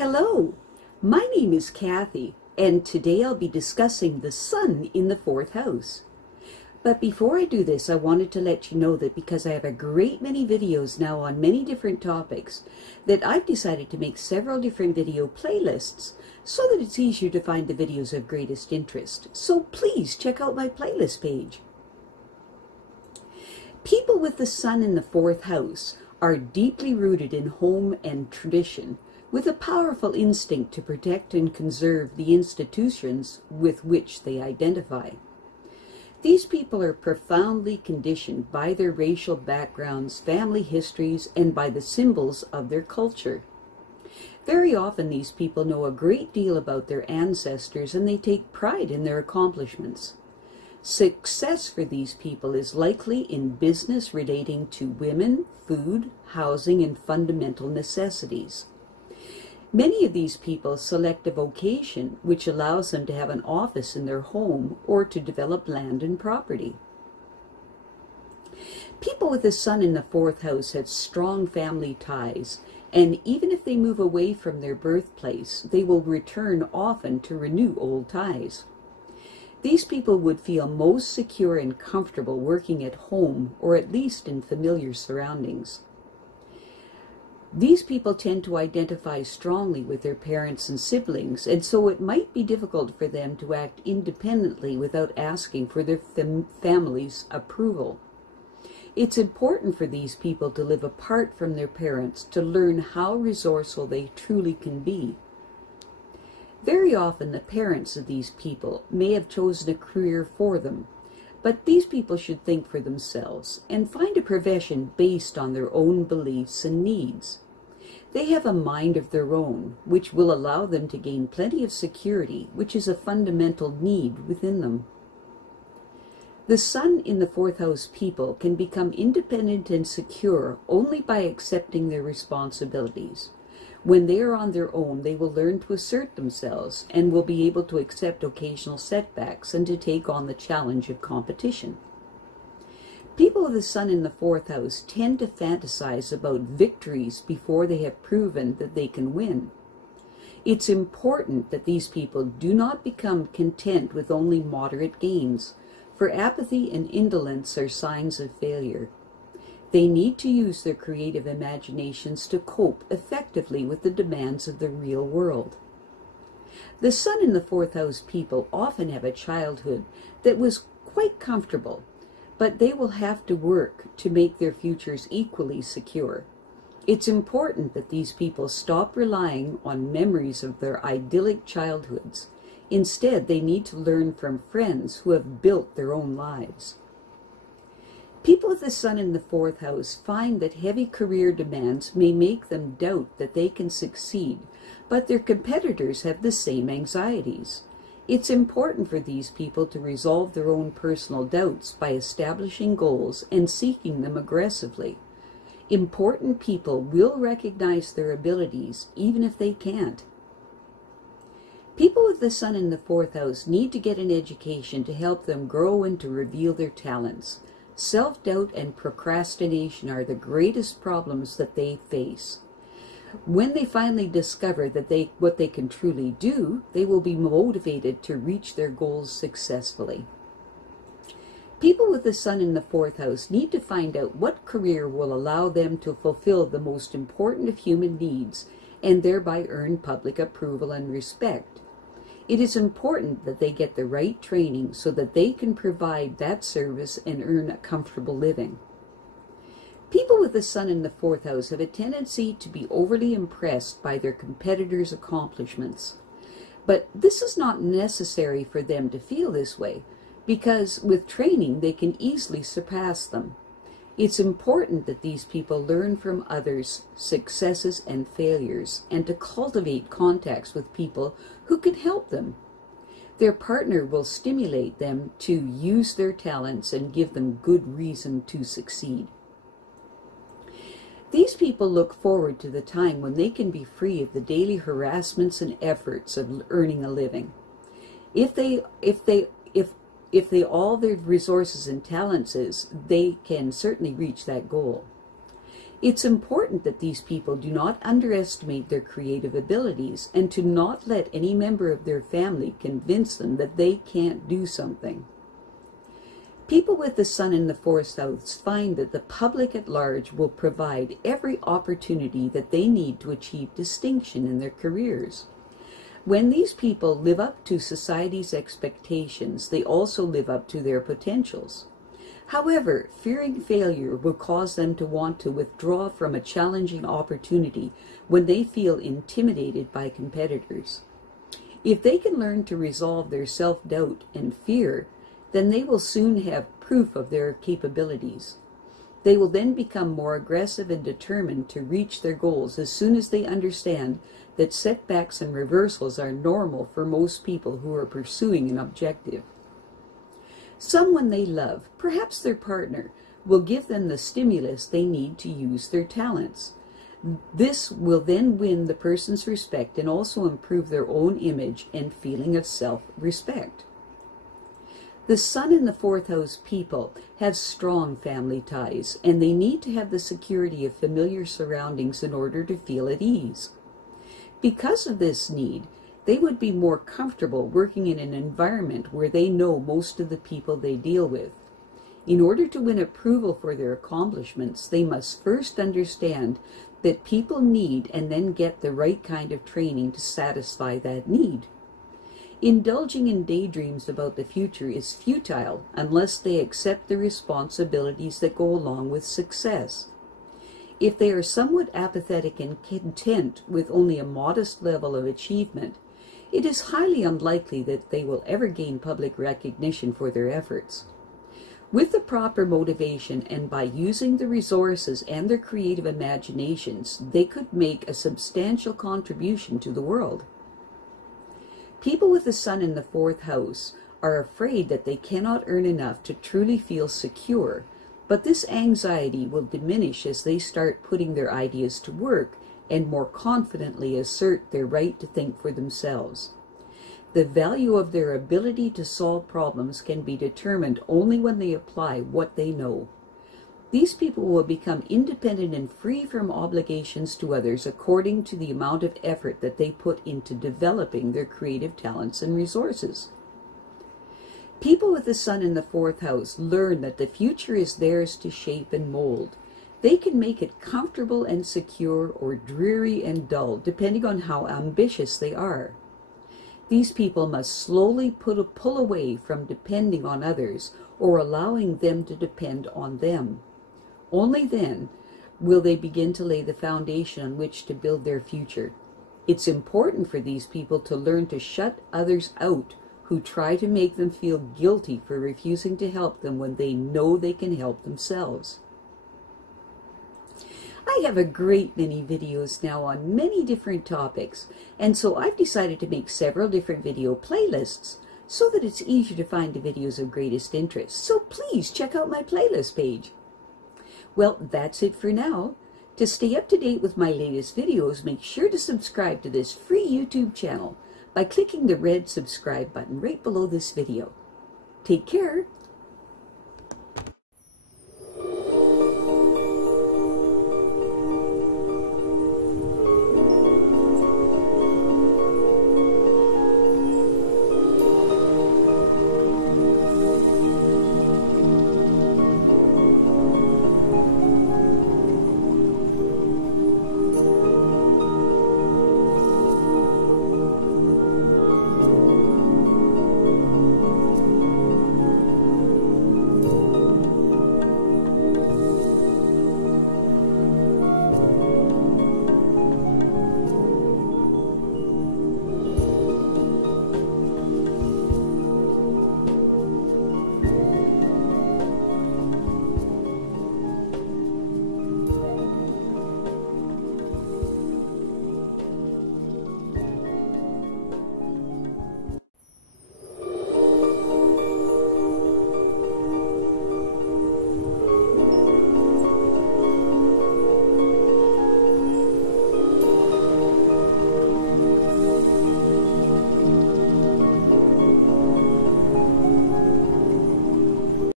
Hello, my name is Kathy, and today I'll be discussing the sun in the fourth house. But before I do this, I wanted to let you know that because I have a great many videos now on many different topics, that I've decided to make several different video playlists so that it's easier to find the videos of greatest interest. So please check out my playlist page. People with the sun in the fourth house are deeply rooted in home and tradition, with a powerful instinct to protect and conserve the institutions with which they identify. These people are profoundly conditioned by their racial backgrounds, family histories, and by the symbols of their culture. Very often these people know a great deal about their ancestors and they take pride in their accomplishments. Success for these people is likely in business relating to women, food, housing, and fundamental necessities. Many of these people select a vocation which allows them to have an office in their home or to develop land and property. People with the sun in the fourth house have strong family ties, and even if they move away from their birthplace, they will return often to renew old ties. These people would feel most secure and comfortable working at home or at least in familiar surroundings. These people tend to identify strongly with their parents and siblings, and so it might be difficult for them to act independently without asking for their family's approval. It's important for these people to live apart from their parents to learn how resourceful they truly can be. Very often the parents of these people may have chosen a career for them, but these people should think for themselves and find a profession based on their own beliefs and needs. They have a mind of their own, which will allow them to gain plenty of security, which is a fundamental need within them. The sun in the fourth house people can become independent and secure only by accepting their responsibilities. When they are on their own, they will learn to assert themselves and will be able to accept occasional setbacks and to take on the challenge of competition. People with the sun in the fourth house tend to fantasize about victories before they have proven that they can win. It's important that these people do not become content with only moderate gains, for apathy and indolence are signs of failure. They need to use their creative imaginations to cope effectively with the demands of the real world. The sun in the fourth house people often have a childhood that was quite comfortable, but they will have to work to make their futures equally secure. It's important that these people stop relying on memories of their idyllic childhoods. Instead, they need to learn from friends who have built their own lives. People with the sun in the fourth house find that heavy career demands may make them doubt that they can succeed, but their competitors have the same anxieties. It's important for these people to resolve their own personal doubts by establishing goals and seeking them aggressively. Important people will recognize their abilities even if they can't. People with the sun in the fourth house need to get an education to help them grow and to reveal their talents. Self-doubt and procrastination are the greatest problems that they face. When they finally discover that what they can truly do, they will be motivated to reach their goals successfully. People with the sun in the fourth house need to find out what career will allow them to fulfill the most important of human needs and thereby earn public approval and respect. It is important that they get the right training so that they can provide that service and earn a comfortable living. People with the sun in the fourth house have a tendency to be overly impressed by their competitors' accomplishments. But this is not necessary for them to feel this way, because with training they can easily surpass them. It's important that these people learn from others' successes and failures and to cultivate contacts with people who can help them. Their partner will stimulate them to use their talents and give them good reason to succeed. These people look forward to the time when they can be free of the daily harassments and efforts of earning a living. If all their resources and talents is, they can certainly reach that goal. It's important that these people do not underestimate their creative abilities and to not let any member of their family convince them that they can't do something. People with the Sun in the 4th house find that the public at large will provide every opportunity that they need to achieve distinction in their careers. When these people live up to society's expectations, they also live up to their potentials. However, fearing failure will cause them to want to withdraw from a challenging opportunity when they feel intimidated by competitors. If they can learn to resolve their self-doubt and fear, then they will soon have proof of their capabilities. They will then become more aggressive and determined to reach their goals as soon as they understand that setbacks and reversals are normal for most people who are pursuing an objective. Someone they love, perhaps their partner, will give them the stimulus they need to use their talents. This will then win the person's respect and also improve their own image and feeling of self-respect. The Sun in the 4th house people have strong family ties, and they need to have the security of familiar surroundings in order to feel at ease. Because of this need, they would be more comfortable working in an environment where they know most of the people they deal with. In order to win approval for their accomplishments, they must first understand that people need and then get the right kind of training to satisfy that need. Indulging in daydreams about the future is futile unless they accept the responsibilities that go along with success. If they are somewhat apathetic and content with only a modest level of achievement, it is highly unlikely that they will ever gain public recognition for their efforts. With the proper motivation and by using the resources and their creative imaginations, they could make a substantial contribution to the world. People with the Sun in the 4th house are afraid that they cannot earn enough to truly feel secure, but this anxiety will diminish as they start putting their ideas to work and more confidently assert their right to think for themselves. The value of their ability to solve problems can be determined only when they apply what they know. These people will become independent and free from obligations to others according to the amount of effort that they put into developing their creative talents and resources. People with the Sun in the 4th house learn that the future is theirs to shape and mold. They can make it comfortable and secure or dreary and dull, depending on how ambitious they are. These people must slowly pull away from depending on others or allowing them to depend on them. Only then will they begin to lay the foundation on which to build their future. It's important for these people to learn to shut others out who try to make them feel guilty for refusing to help them when they know they can help themselves. I have a great many videos now on many different topics, and so I've decided to make several different video playlists so that it's easier to find the videos of greatest interest. So please check out my playlist page. Well, that's it for now. To stay up to date with my latest videos, make sure to subscribe to this free YouTube channel by clicking the red subscribe button right below this video. Take care.